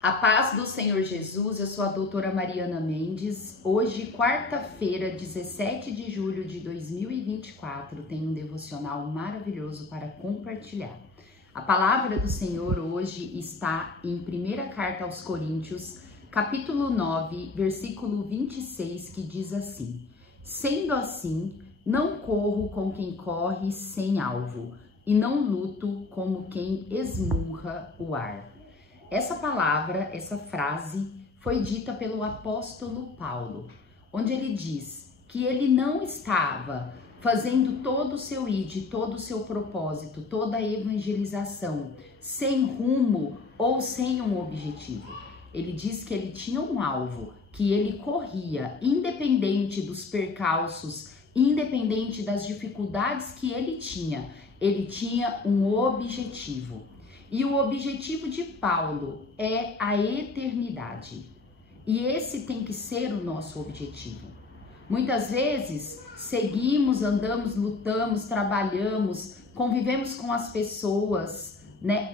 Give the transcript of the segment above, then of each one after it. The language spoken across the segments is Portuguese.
A paz do Senhor Jesus, eu sou a doutora Mariana Mendes. Hoje, quarta-feira, 17 de julho de 2024, tem um devocional maravilhoso para compartilhar. A palavra do Senhor hoje está em 1ª Carta aos Coríntios, capítulo 9, versículo 26, que diz assim: Sendo assim, não corro com quem corre sem alvo, e não luto como quem esmurra o ar. Essa palavra, essa frase, foi dita pelo apóstolo Paulo, onde ele diz que ele não estava fazendo todo o seu id, todo o seu propósito, toda a evangelização, sem rumo ou sem um objetivo. Ele diz que ele tinha um alvo, que ele corria, independente dos percalços, independente das dificuldades que ele tinha um objetivo. E o objetivo de Paulo é a eternidade. E esse tem que ser o nosso objetivo. Muitas vezes seguimos, andamos, lutamos, trabalhamos, convivemos com as pessoas,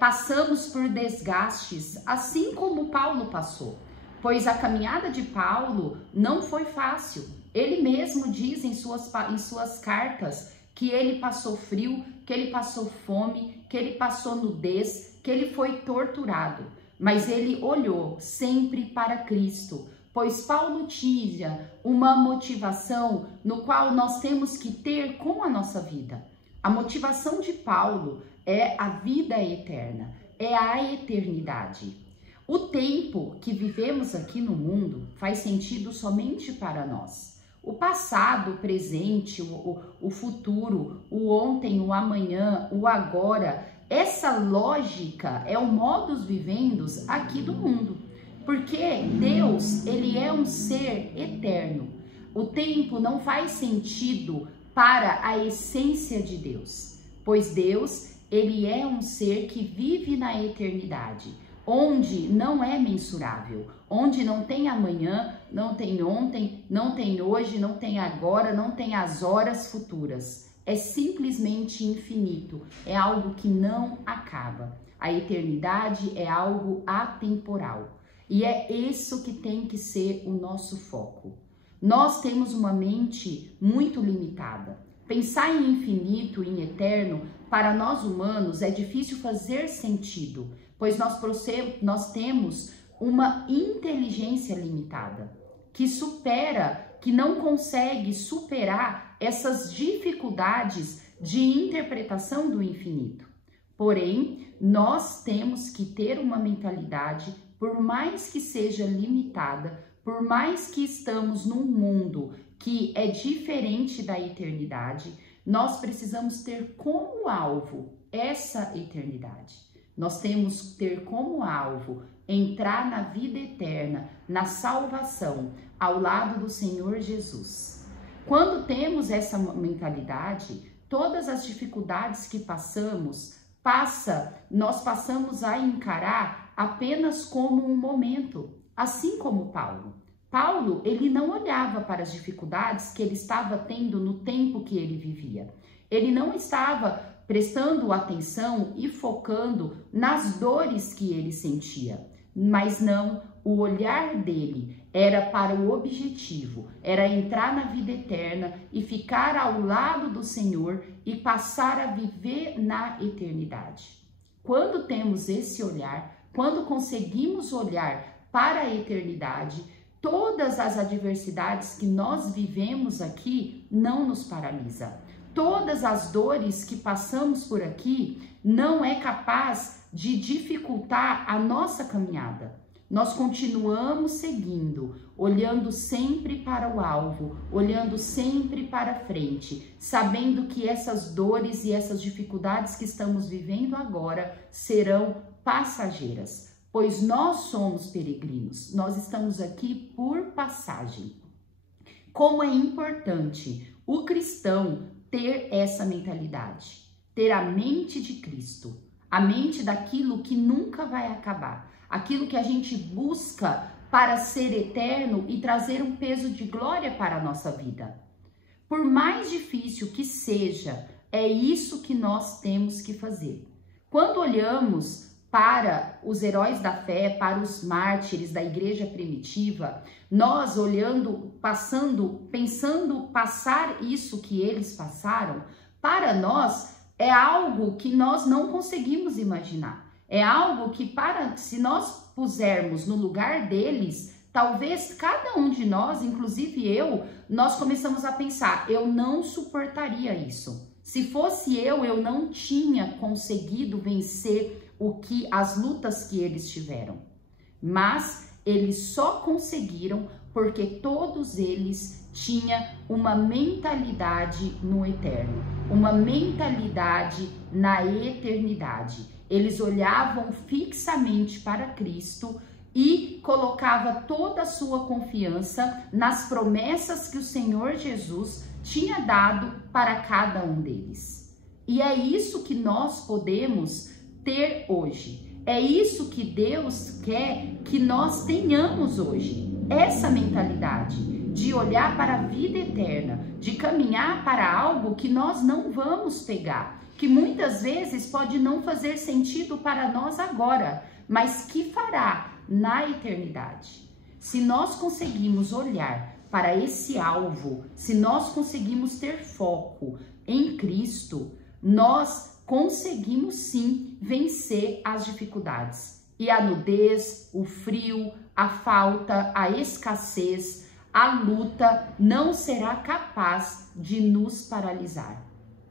passamos por desgastes, assim como Paulo passou. Pois a caminhada de Paulo não foi fácil. Ele mesmo diz em suas cartas que ele passou frio, que ele passou fome, que ele passou nudez, que ele foi torturado. Mas ele olhou sempre para Cristo, pois Paulo tinha uma motivação no qual nós temos que ter com a nossa vida. A motivação de Paulo é a vida eterna, é a eternidade. O tempo que vivemos aqui no mundo faz sentido somente para nós. O passado, o presente, o futuro, o ontem, o amanhã, o agora, essa lógica é o modus vivendi aqui do mundo. Porque Deus, ele é um ser eterno. O tempo não faz sentido para a essência de Deus, pois Deus, ele é um ser que vive na eternidade, onde não é mensurável, onde não tem amanhã, não tem ontem, não tem hoje, não tem agora, não tem as horas futuras. É simplesmente infinito, é algo que não acaba. A eternidade é algo atemporal e é isso que tem que ser o nosso foco. Nós temos uma mente muito limitada. Pensar em infinito, em eterno, para nós humanos é difícil fazer sentido, pois nós temos uma inteligência limitada, que não consegue superar essas dificuldades de interpretação do infinito. Porém, nós temos que ter uma mentalidade, por mais que seja limitada, por mais que estamos num mundo que é diferente da eternidade, nós precisamos ter como alvo essa eternidade. Nós temos que ter como alvo entrar na vida eterna, na salvação, ao lado do Senhor Jesus. Quando temos essa mentalidade, todas as dificuldades que nós passamos a encarar apenas como um momento, assim como Paulo. Paulo, ele não olhava para as dificuldades que ele estava tendo no tempo que ele vivia. Ele não estava prestando atenção e focando nas dores que ele sentia. Mas não, o olhar dele era para o objetivo, era entrar na vida eterna e ficar ao lado do Senhor e passar a viver na eternidade. Quando temos esse olhar, quando conseguimos olhar para a eternidade, todas as adversidades que nós vivemos aqui não nos paralisa. Todas as dores que passamos por aqui não é capaz de dificultar a nossa caminhada. Nós continuamos seguindo, olhando sempre para o alvo, olhando sempre para frente, sabendo que essas dores e essas dificuldades que estamos vivendo agora serão passageiras, pois nós somos peregrinos, nós estamos aqui por passagem. Como é importante o cristão ter essa mentalidade, ter a mente de Cristo, a mente daquilo que nunca vai acabar, aquilo que a gente busca para ser eterno e trazer um peso de glória para a nossa vida. Por mais difícil que seja, é isso que nós temos que fazer. Quando olhamos para os heróis da fé, para os mártires da igreja primitiva, nós olhando, pensando passar isso que eles passaram, para nós é algo que nós não conseguimos imaginar. É algo que, se nós pusermos no lugar deles, talvez cada um de nós, inclusive eu, nós começamos a pensar, eu não suportaria isso. Se fosse eu não tinha conseguido vencer as lutas que eles tiveram. Mas eles só conseguiram porque todos eles tinham uma mentalidade no eterno, uma mentalidade na eternidade. Eles olhavam fixamente para Cristo e colocava toda a sua confiança nas promessas que o Senhor Jesus tinha dado para cada um deles. E é isso que nós podemos ter hoje. É isso que Deus quer que nós tenhamos hoje. Essa mentalidade de olhar para a vida eterna, de caminhar para algo que nós não vamos pegar, que muitas vezes pode não fazer sentido para nós agora, mas que fará na eternidade. Se nós conseguimos olhar para esse alvo, se nós conseguimos ter foco em Cristo, nós conseguimos sim vencer as dificuldades. E a nudez, o frio, a falta, a escassez, a luta não será capaz de nos paralisar.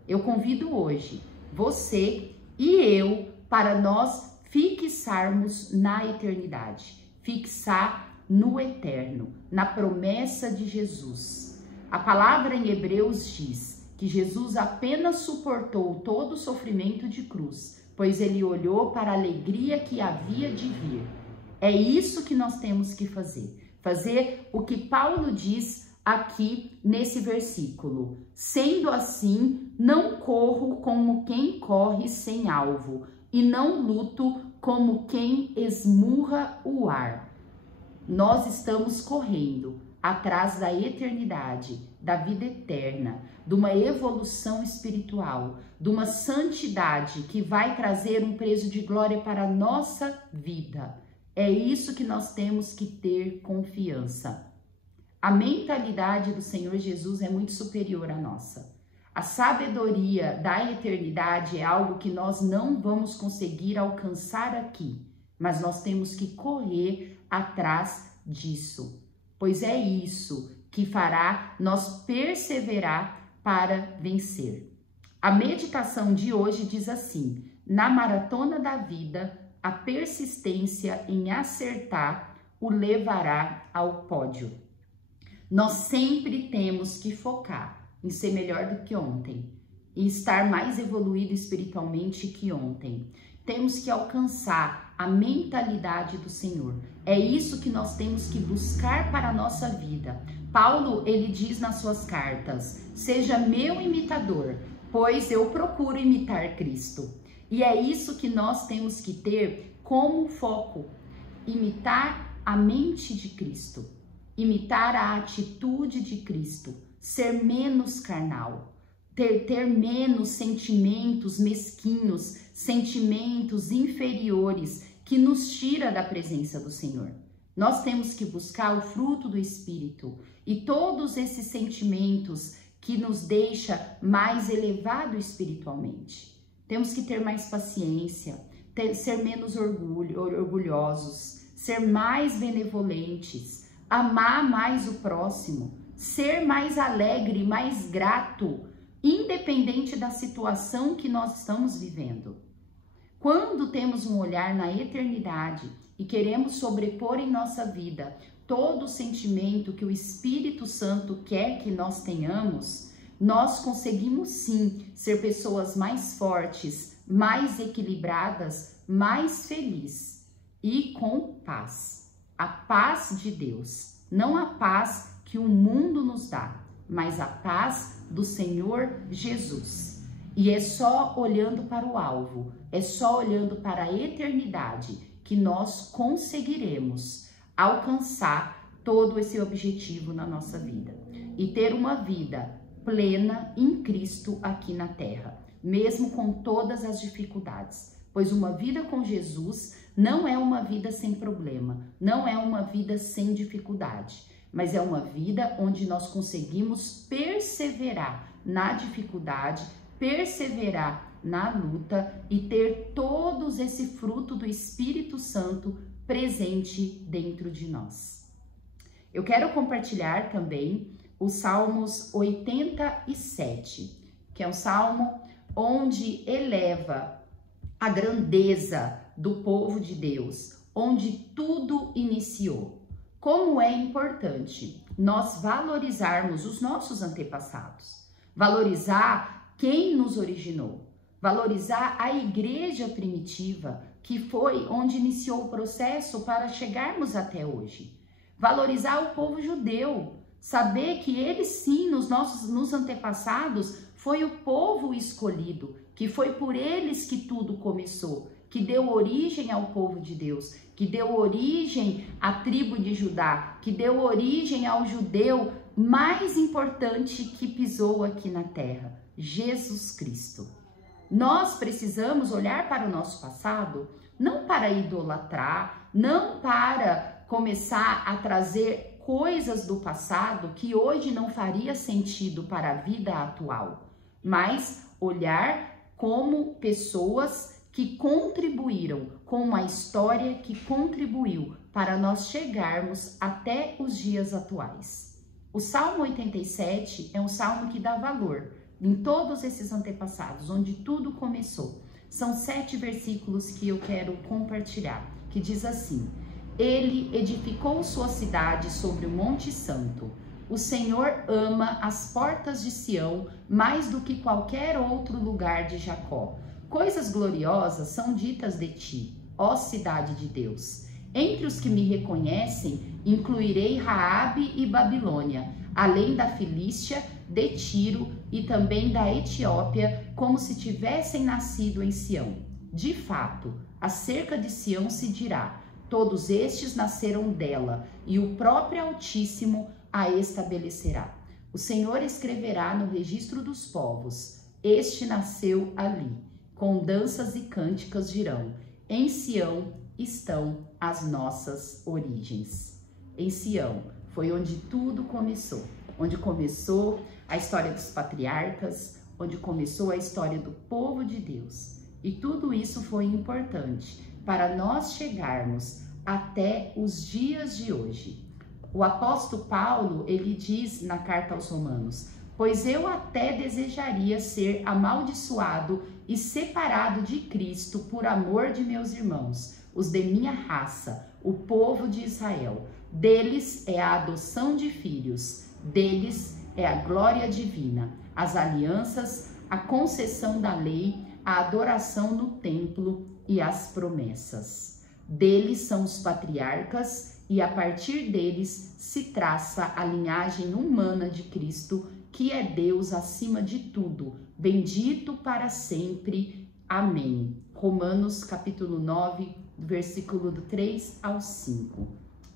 Eu convido hoje você e eu para nós fixarmos na eternidade, fixar no eterno, na promessa de Jesus. A palavra em Hebreus diz que Jesus apenas suportou todo o sofrimento de cruz, pois ele olhou para a alegria que havia de vir. É isso que nós temos que fazer o que Paulo diz aqui nesse versículo. Sendo assim, não corro como quem corre sem alvo, e não luto como quem esmurra o ar. Nós estamos correndo atrás da eternidade, da vida eterna, de uma evolução espiritual, de uma santidade que vai trazer um peso de glória para a nossa vida. É isso que nós temos que ter confiança. A mentalidade do Senhor Jesus é muito superior à nossa. A sabedoria da eternidade é algo que nós não vamos conseguir alcançar aqui, mas nós temos que correr atrás disso, pois é isso que fará nós perseverar para vencer. A meditação de hoje diz assim: na maratona da vida, a persistência em acertar o levará ao pódio. Nós sempre temos que focar em ser melhor do que ontem e estar mais evoluído espiritualmente que ontem. Temos que alcançar a mentalidade do Senhor. É isso que nós temos que buscar para a nossa vida. Paulo, ele diz nas suas cartas: seja meu imitador, pois eu procuro imitar Cristo. E é isso que nós temos que ter como foco: imitar a mente de Cristo, imitar a atitude de Cristo, ser menos carnal, ter menos sentimentos mesquinhos, sentimentos inferiores que nos tira da presença do Senhor. Nós temos que buscar o fruto do Espírito e todos esses sentimentos que nos deixa mais elevado espiritualmente. Temos que ter mais paciência, ser menos orgulhosos, ser mais benevolentes, amar mais o próximo, ser mais alegre, mais grato, independente da situação que nós estamos vivendo. Quando temos um olhar na eternidade e queremos sobrepor em nossa vida todo o sentimento que o Espírito Santo quer que nós tenhamos, nós conseguimos sim ser pessoas mais fortes, mais equilibradas, mais felizes e com paz. A paz de Deus, não a paz que o mundo nos dá, mas a paz do Senhor Jesus. E é só olhando para o alvo, é só olhando para a eternidade que nós conseguiremos alcançar todo esse objetivo na nossa vida e ter uma vida plena em Cristo aqui na terra, mesmo com todas as dificuldades, pois uma vida com Jesus não é uma vida sem problema, não é uma vida sem dificuldade, mas é uma vida onde nós conseguimos perseverar na dificuldade, perseverar na luta e ter todos esse fruto do Espírito Santo presente dentro de nós. Eu quero compartilhar também os Salmos 87, que é um salmo onde eleva a grandeza do povo de Deus, onde tudo iniciou. Como é importante nós valorizarmos os nossos antepassados, valorizar quem nos originou, valorizar a igreja primitiva, que foi onde iniciou o processo para chegarmos até hoje. Valorizar o povo judeu, saber que eles sim, nos antepassados, foi o povo escolhido, que foi por eles que tudo começou, que deu origem ao povo de Deus, que deu origem à tribo de Judá, que deu origem ao judeu mais importante que pisou aqui na terra, Jesus Cristo. Nós precisamos olhar para o nosso passado, não para idolatrar, não para começar a trazer coisas do passado que hoje não faria sentido para a vida atual, mas olhar como pessoas que contribuíram, com uma história que contribuiu para nós chegarmos até os dias atuais. O Salmo 87 é um salmo que dá valor em todos esses antepassados, onde tudo começou. São 7 versículos que eu quero compartilhar, que diz assim: Ele edificou sua cidade sobre o Monte Santo. O Senhor ama as portas de Sião mais do que qualquer outro lugar de Jacó. Coisas gloriosas são ditas de ti, ó cidade de Deus. Entre os que me reconhecem, incluirei Raabe e Babilônia, além da Filístia, de Tiro e também da Etiópia, como se tivessem nascido em Sião. De fato, acerca de Sião se dirá: todos estes nasceram dela, e o próprio Altíssimo a estabelecerá. O Senhor escreverá no registro dos povos: este nasceu ali. Com danças e cânticas dirão: em Sião estão as nossas origens. Em Sião foi onde tudo começou, onde começou a história dos patriarcas, onde começou a história do povo de Deus. E tudo isso foi importante para nós chegarmos até os dias de hoje. O apóstolo Paulo, ele diz na carta aos Romanos: pois eu até desejaria ser amaldiçoado e separado de Cristo por amor de meus irmãos, os de minha raça, o povo de Israel. Deles é a adoção de filhos, deles é a glória divina, as alianças, a concessão da lei, a adoração no templo e as promessas. Deles são os patriarcas e a partir deles se traça a linhagem humana de Cristo, que é Deus acima de tudo, bendito para sempre. Amém. Romanos capítulo 9, versículo do 3 ao 5.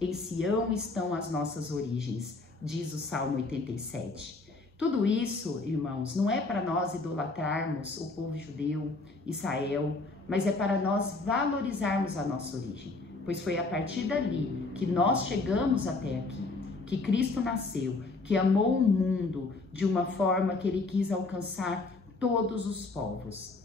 Em Sião estão as nossas origens, diz o Salmo 87. Tudo isso, irmãos, não é para nós idolatrarmos o povo judeu, Israel, mas é para nós valorizarmos a nossa origem, pois foi a partir dali que nós chegamos até aqui, que Cristo nasceu, que amou o mundo de uma forma que ele quis alcançar todos os povos.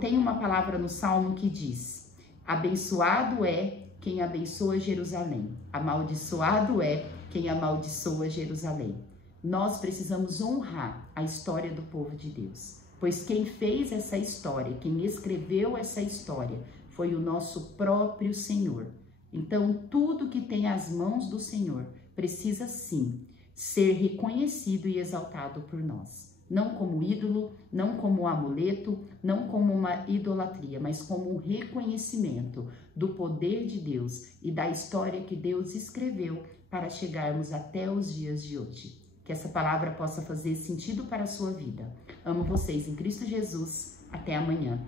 Tem uma palavra no Salmo que diz: abençoado é quem abençoa Jerusalém, amaldiçoado é quem amaldiçoa Jerusalém. Nós precisamos honrar a história do povo de Deus, pois quem fez essa história, quem escreveu essa história, foi o nosso próprio Senhor. Então, tudo que tem as mãos do Senhor precisa sim ser reconhecido e exaltado por nós. Não como ídolo, não como amuleto, não como uma idolatria, mas como um reconhecimento do poder de Deus e da história que Deus escreveu para chegarmos até os dias de hoje. Que essa palavra possa fazer sentido para a sua vida. Amo vocês em Cristo Jesus. Até amanhã.